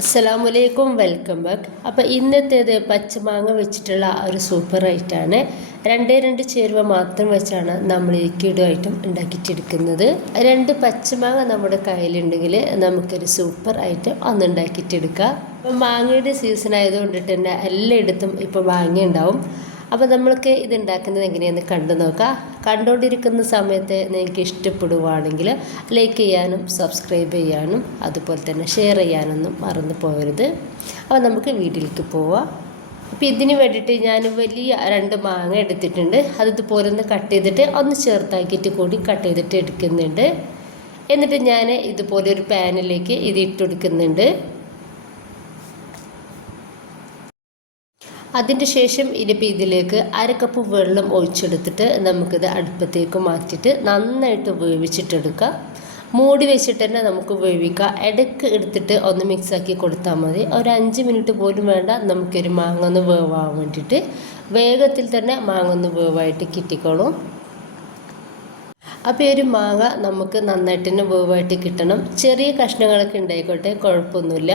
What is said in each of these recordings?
അസ്സലാമലൈക്കും, welcome back. അപ്പോൾ ഇന്നത്തേത് പച്ചമാങ്ങ വെച്ചിട്ടുള്ള ഒരു സൂപ്പർ ഐറ്റാണ്. രണ്ട് ചേരുവ മാത്രം വെച്ചാണ് നമ്മൾ ഈ കിടു ഐറ്റം ഉണ്ടാക്കിയിട്ടെടുക്കുന്നത്. 2 പച്ചമാങ്ങ നമ്മുടെ കയ്യിലുണ്ടെങ്കിൽ നമുക്കൊരു സൂപ്പർ ഐറ്റം ഒന്ന് ഉണ്ടാക്കിയിട്ടെടുക്കാം. അപ്പോൾ മാങ്ങയുടെ സീസൺ ആയതുകൊണ്ടിട്ട് തന്നെ എല്ലായിടത്തും ഇപ്പോൾ മാങ്ങ ഉണ്ടാവും. അപ്പോൾ നമ്മൾക്ക് ഇത് ഉണ്ടാക്കുന്നത് എങ്ങനെയാണെന്ന് കണ്ടു നോക്കാം. കണ്ടുകൊണ്ടിരിക്കുന്ന സമയത്ത് നിങ്ങൾക്ക് ഇഷ്ടപ്പെടുവാണെങ്കിൽ ലൈക്ക് ചെയ്യാനും സബ്സ്ക്രൈബ് ചെയ്യാനും അതുപോലെ തന്നെ ഷെയർ ചെയ്യാനൊന്നും മറന്നു പോകരുത്. അപ്പോൾ നമുക്ക് വീട്ടിലേക്ക് പോവാം. അപ്പോൾ ഇതിന് വേണ്ടിയിട്ട് ഞാൻ വലിയ 2 മാങ്ങ എടുത്തിട്ടുണ്ട്. അത് ഇതുപോലെ ഒന്ന് കട്ട് ചെയ്തിട്ട് ഒന്ന് ചെറുതാക്കിയിട്ട് കൂടി കട്ട് ചെയ്തിട്ട് എടുക്കുന്നുണ്ട്. എന്നിട്ട് ഞാൻ ഇതുപോലെ ഒരു പാനിലേക്ക് ഇത് ഇട്ടെടുക്കുന്നുണ്ട്. അതിൻ്റെ ശേഷം ഇനിയിപ്പോൾ ഇതിലേക്ക് 1/2 കപ്പ് വെള്ളം ഒഴിച്ചെടുത്തിട്ട് നമുക്കിത് അടുപ്പത്തേക്ക് മാറ്റിയിട്ട് നന്നായിട്ട് വേവിച്ചിട്ടെടുക്കാം. മൂടി വെച്ചിട്ട് തന്നെ നമുക്ക് വേവിക്കാം. ഇടയ്ക്ക് എടുത്തിട്ട് ഒന്ന് മിക്സാക്കി കൊടുത്താൽ മതി. ഒരു 5 മിനിറ്റ് പോലും വേണ്ട. നമുക്കൊരു മാങ്ങ ഒന്ന് വേവാൻ വേണ്ടിയിട്ട് വേഗത്തിൽ തന്നെ മാങ്ങ ഒന്ന് വേവായിട്ട് കിട്ടിക്കോളും. അപ്പോൾ ഈ ഒരു മാങ്ങ നമുക്ക് നന്നായിട്ട് തന്നെ വേവായിട്ട് കിട്ടണം. ചെറിയ കഷ്ണങ്ങളൊക്കെ ഉണ്ടായിക്കോട്ടെ, കുഴപ്പമൊന്നുമില്ല.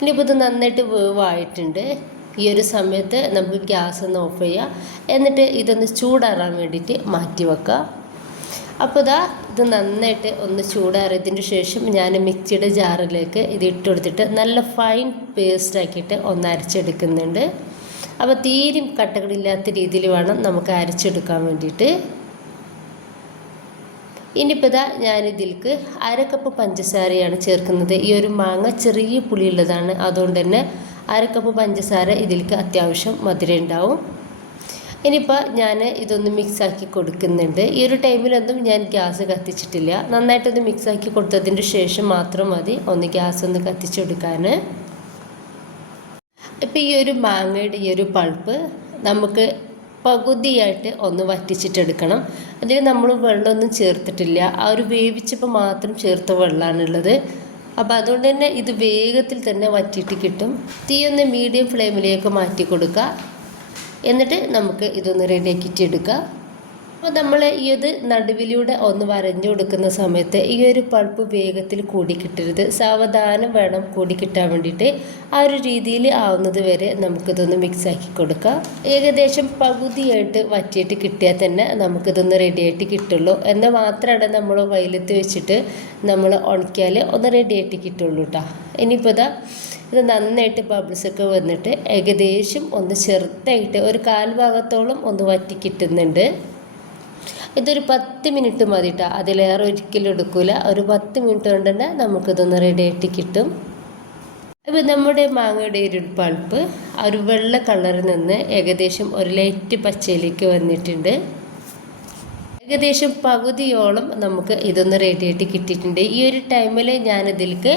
ഇനിയിപ്പോൾ ഇത് നന്നായിട്ട് വേവായിട്ടുണ്ട്. ഈ ഒരു സമയത്ത് നമുക്ക് ഗ്യാസ് ഒന്ന് ഓഫ് ചെയ്യാം. എന്നിട്ട് ഇതൊന്ന് ചൂടാറാൻ വേണ്ടിയിട്ട് മാറ്റി വെക്കാം. അപ്പോൾ ഇത് നന്നായിട്ട് ഒന്ന് ചൂടാറിയതിന് ശേഷം ഞാൻ മിക്സിയുടെ ജാറിലേക്ക് ഇത് ഇട്ട് കൊടുത്തിട്ട് നല്ല ഫൈൻ പേസ്റ്റ് ആക്കിയിട്ട് ഒന്ന് അരച്ചെടുക്കുന്നുണ്ട്. അപ്പോൾ തീരെ കട്ടകളില്ലാത്ത രീതിയിൽ വേണം നമുക്ക് അരച്ചെടുക്കാൻ വേണ്ടിയിട്ട്. ഇനിയിപ്പോൾ ഞാനിതിലേക്ക് 1/2 കപ്പ് പഞ്ചസാരയാണ് ചേർക്കുന്നത്. ഈ ഒരു മാങ്ങ ചെറിയ പുളിയുള്ളതാണ്, അതുകൊണ്ട് തന്നെ 1/2 കപ്പ് പഞ്ചസാര ഇതിലേക്ക് അത്യാവശ്യം മധുരം ഉണ്ടാവും. ഇനിയിപ്പോൾ ഞാൻ ഇതൊന്ന് മിക്സാക്കി കൊടുക്കുന്നുണ്ട്. ഈ ഒരു ടൈമിലൊന്നും ഞാൻ ഗ്യാസ് കത്തിച്ചിട്ടില്ല. നന്നായിട്ടൊന്ന് മിക്സാക്കി കൊടുത്തതിന് ശേഷം മാത്രം മതി ഒന്ന് ഗ്യാസ് ഒന്ന് കത്തിച്ചെടുക്കാൻ. ഇപ്പോൾ ഈ ഒരു മാങ്ങയുടെ ഈ ഒരു പൾപ്പ് നമുക്ക് പകുതിയായിട്ട് ഒന്ന് വറ്റിച്ചിട്ടെടുക്കണം. അതിൽ നമ്മൾ വെള്ളമൊന്നും ചേർത്തിട്ടില്ല. ആ ഒരു വേവിച്ചപ്പോൾ മാത്രം ചേർത്ത വെള്ളമാണുള്ളത്. അപ്പോൾ അതുകൊണ്ട് തന്നെ ഇത് വേഗത്തിൽ തന്നെ വറ്റിയിട്ട് കിട്ടും. തീ ഒന്ന് മീഡിയം ഫ്ലെയിമിലേക്ക് മാറ്റി കൊടുക്കുക. എന്നിട്ട് നമുക്ക് ഇതൊന്ന് റെഡിയാക്കിയിട്ട് എടുക്കുക. അപ്പോൾ നമ്മൾ ഈ ഇത് നടുവിലൂടെ ഒന്ന് വരഞ്ഞു കൊടുക്കുന്ന സമയത്ത് ഈ ഒരു പൾപ്പ് വേഗത്തിൽ കൂടി കിട്ടരുത്. സാവധാനം വേണം കൂടി കിട്ടാൻ വേണ്ടിയിട്ട്. ആ ഒരു രീതിയിൽ ആവുന്നത് വരെ നമുക്കിതൊന്ന് മിക്സാക്കി കൊടുക്കാം. ഏകദേശം പകുതിയായിട്ട് വറ്റിയിട്ട് കിട്ടിയാൽ തന്നെ നമുക്കിതൊന്ന് റെഡിയായിട്ട് കിട്ടുള്ളൂ. എന്നാൽ മാത്രമാണ് നമ്മൾ വെയിലത്ത് വെച്ചിട്ട് നമ്മൾ ഉണക്കിയാൽ ഒന്ന് റെഡിയായിട്ട് കിട്ടുള്ളൂ കേട്ടോ. ഇനിയിപ്പോൾ ഇത് നന്നായിട്ട് ബബിൾസൊക്കെ വന്നിട്ട് ഏകദേശം ഒന്ന് ചെറുതായിട്ട് ഒരു 1/4 ഭാഗത്തോളം ഒന്ന് വറ്റി കിട്ടുന്നുണ്ട്. ഇതൊരു 10 മിനിറ്റ് മതി കേട്ടോ. അതിലേറെ ഒരിക്കലും എടുക്കില്ല. ഒരു 10 മിനിറ്റ് കൊണ്ട് തന്നെ നമുക്കിതൊന്ന് റെഡിയായിട്ട് കിട്ടും. അപ്പോൾ നമ്മുടെ മാങ്ങയുടെ ഒരു പൾപ്പ് ആ ഒരു വെള്ള കളറിൽ നിന്ന് ഏകദേശം ഒരു ലൈറ്റ് പച്ചയിലേക്ക് വന്നിട്ടുണ്ട്. ഏകദേശം പകുതിയോളം നമുക്ക് ഇതൊന്ന് റെഡിയായിട്ട് കിട്ടിയിട്ടുണ്ട്. ഈ ഒരു ടൈമിൽ ഞാനിതിലേക്ക്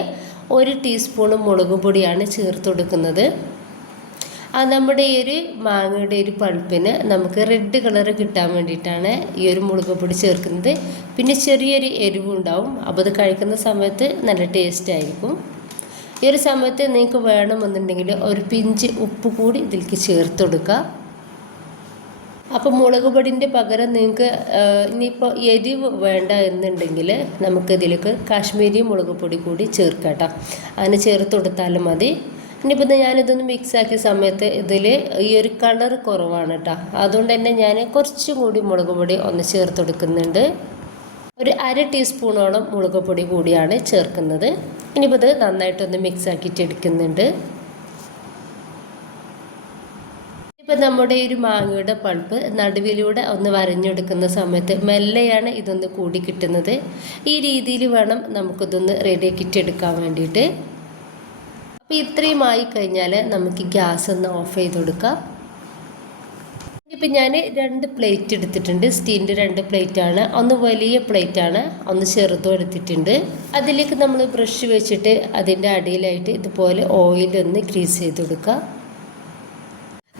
1 ടീസ്പൂൺ മുളക് പൊടിയാണ് ചേർത്ത് കൊടുക്കുന്നത്. നമ്മുടെ ഈ ഒരു മാങ്ങയുടെ ഒരു പൾപ്പിന് നമുക്ക് റെഡ് കളർ കിട്ടാൻ വേണ്ടിയിട്ടാണ് ഈ ഒരു മുളക് പൊടി ചേർക്കുന്നത്. പിന്നെ ചെറിയൊരു എരിവുണ്ടാവും. അപ്പോൾ അത് കഴിക്കുന്ന സമയത്ത് നല്ല ടേസ്റ്റ് ആയിരിക്കും. ഈ ഒരു സമയത്ത് നിങ്ങൾക്ക് വേണമെന്നുണ്ടെങ്കിൽ ഒരു പിഞ്ച് ഉപ്പ് കൂടി ഇതിലേക്ക് ചേർത്ത് കൊടുക്കുക. അപ്പോൾ മുളക് പൊടിൻ്റെ പകരം നിങ്ങൾക്ക് ഇനിയിപ്പോൾ എരിവ് വേണ്ട എന്നുണ്ടെങ്കിൽ നമുക്കിതിലേക്ക് കാശ്മീരി മുളക് പൊടി കൂടി ചേർക്കാം കേട്ടോ. അങ്ങനെ ചേർത്ത് കൊടുത്താലും മതി. ഇനിയിപ്പോൾ ഞാനിതൊന്ന് മിക്സാക്കിയ സമയത്ത് ഇതിൽ ഈ ഒരു കളർ കുറവാണ് കേട്ടോ. അതുകൊണ്ട് തന്നെ ഞാൻ കുറച്ചും കൂടി മുളക് പൊടി ഒന്ന് ചേർത്ത് കൊടുക്കുന്നുണ്ട്. ഒരു 1/2 ടീസ്പൂണോളം മുളക് പൊടി കൂടിയാണ് ചേർക്കുന്നത്. ഇനിയിപ്പോൾ ഇത് നന്നായിട്ടൊന്ന് മിക്സാക്കിയിട്ട് എടുക്കുന്നുണ്ട്. ഇപ്പോൾ നമ്മുടെ ഈ ഒരു മാങ്ങയുടെ പൾപ്പ് നടുവിലൂടെ ഒന്ന് വരഞ്ഞെടുക്കുന്ന സമയത്ത് മെല്ലെയാണ് ഇതൊന്ന് കൂടി കിട്ടുന്നത്. ഈ രീതിയിൽ വേണം നമുക്കിതൊന്ന് റെഡിയാക്കിയിട്ട് എടുക്കാൻ വേണ്ടിയിട്ട്. അപ്പോൾ ഇത്രയും ആയി കഴിഞ്ഞാൽ നമുക്ക് ഗ്യാസ് ഒന്ന് ഓഫ് ചെയ്ത് കൊടുക്കാം. ഇപ്പം ഞാൻ 2 പ്ലേറ്റ് എടുത്തിട്ടുണ്ട്. സ്റ്റീലിൻ്റെ 2 പ്ലേറ്റാണ്. ഒന്ന് വലിയ പ്ലേറ്റാണ്, ഒന്ന് ചെറുതും എടുത്തിട്ടുണ്ട്. അതിലേക്ക് നമ്മൾ ബ്രഷ് വെച്ചിട്ട് അതിൻ്റെ അടിയിലായിട്ട് ഇതുപോലെ ഓയിലൊന്ന് ഗ്രീസ് ചെയ്ത് കൊടുക്കുക.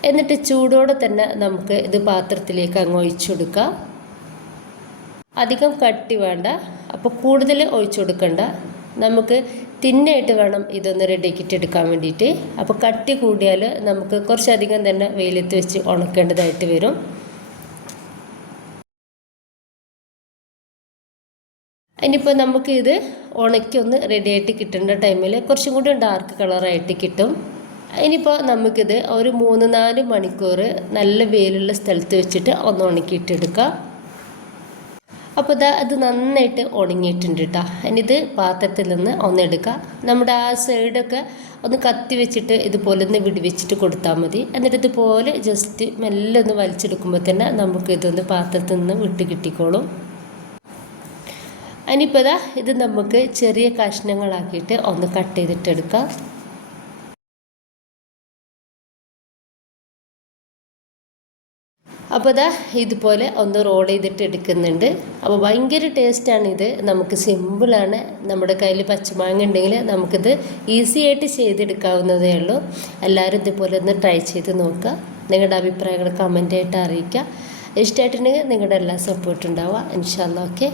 എന്നിട്ട് ചൂടോടെ തന്നെ നമുക്ക് ഇത് പാത്രത്തിലേക്ക് അങ്ങ് ഒഴിച്ചു കൊടുക്കാം. അധികം കട്ടി വേണ്ട, അപ്പോൾ കൂടുതൽ ഒഴിച്ചു കൊടുക്കണ്ട. നമുക്ക് തിന്നായിട്ട് വേണം ഇതൊന്ന് റെഡിയാക്കിയിട്ട് എടുക്കാൻ വേണ്ടിയിട്ട്. അപ്പോൾ കട്ടി കൂടിയാൽ നമുക്ക് കുറച്ചധികം തന്നെ വെയിലത്ത് വെച്ച് ഉണക്കേണ്ടതായിട്ട് വരും. ഇനിയിപ്പോൾ നമുക്കിത് ഉണക്കി ഒന്ന് റെഡിയായിട്ട് കിട്ടേണ്ട ടൈമിൽ കുറച്ചും കൂടി ഡാർക്ക് കളറായിട്ട് കിട്ടും. ഇനിയിപ്പോൾ നമുക്കിത് ഒരു 3-4 മണിക്കൂർ നല്ല വെയിലുള്ള സ്ഥലത്ത് വെച്ചിട്ട് ഒന്ന് ഉണക്കിയിട്ടെടുക്കാം. അപ്പോൾ അത് നന്നായിട്ട് ഉണങ്ങിയിട്ടുണ്ട് കേട്ടോ. ഇനിയിത് പാത്രത്തിൽ നിന്ന് ഒന്നെടുക്കുക. നമ്മുടെ ആ സൈഡൊക്കെ ഒന്ന് കത്തി വെച്ചിട്ട് ഇതുപോലെ ഒന്ന് വിടിവെച്ചിട്ട് കൊടുത്താൽ മതി. എന്നിട്ട് ഇതുപോലെ ജസ്റ്റ് മെല്ലെ ഒന്ന് വലിച്ചെടുക്കുമ്പോൾ തന്നെ നമുക്ക് ഇതൊന്ന് പാത്രത്തിൽ നിന്ന് വിട്ട് കിട്ടിക്കോളും. ഇനിയിപ്പോൾ ഇത് നമുക്ക് ചെറിയ കഷ്ണങ്ങളാക്കിയിട്ട് ഒന്ന് കട്ട് ചെയ്തിട്ടെടുക്കാം. അപ്പോൾ ഇതുപോലെ ഒന്ന് റോൾ ചെയ്തിട്ട് എടുക്കുന്നുണ്ട്. അപ്പോൾ ഭയങ്കര ടേസ്റ്റാണിത്. നമുക്ക് സിമ്പിളാണ്. നമ്മുടെ കയ്യിൽ പച്ചമാങ്ങ ഉണ്ടെങ്കിൽ നമുക്കിത് ഈസി ആയിട്ട് ചെയ്തെടുക്കാവുന്നതേ ഉള്ളൂ. എല്ലാവരും ഇതുപോലെ ഒന്ന് ട്രൈ ചെയ്ത് നോക്കുക. നിങ്ങളുടെ അഭിപ്രായങ്ങൾ കമൻ്റായിട്ട് അറിയിക്കുക. ഇഷ്ടമായിട്ടുണ്ടെങ്കിൽ നിങ്ങളുടെ എല്ലാ സപ്പോർട്ടും ഉണ്ടാവുക. ഇൻഷാ അല്ലാഹ്. ഓക്കെ.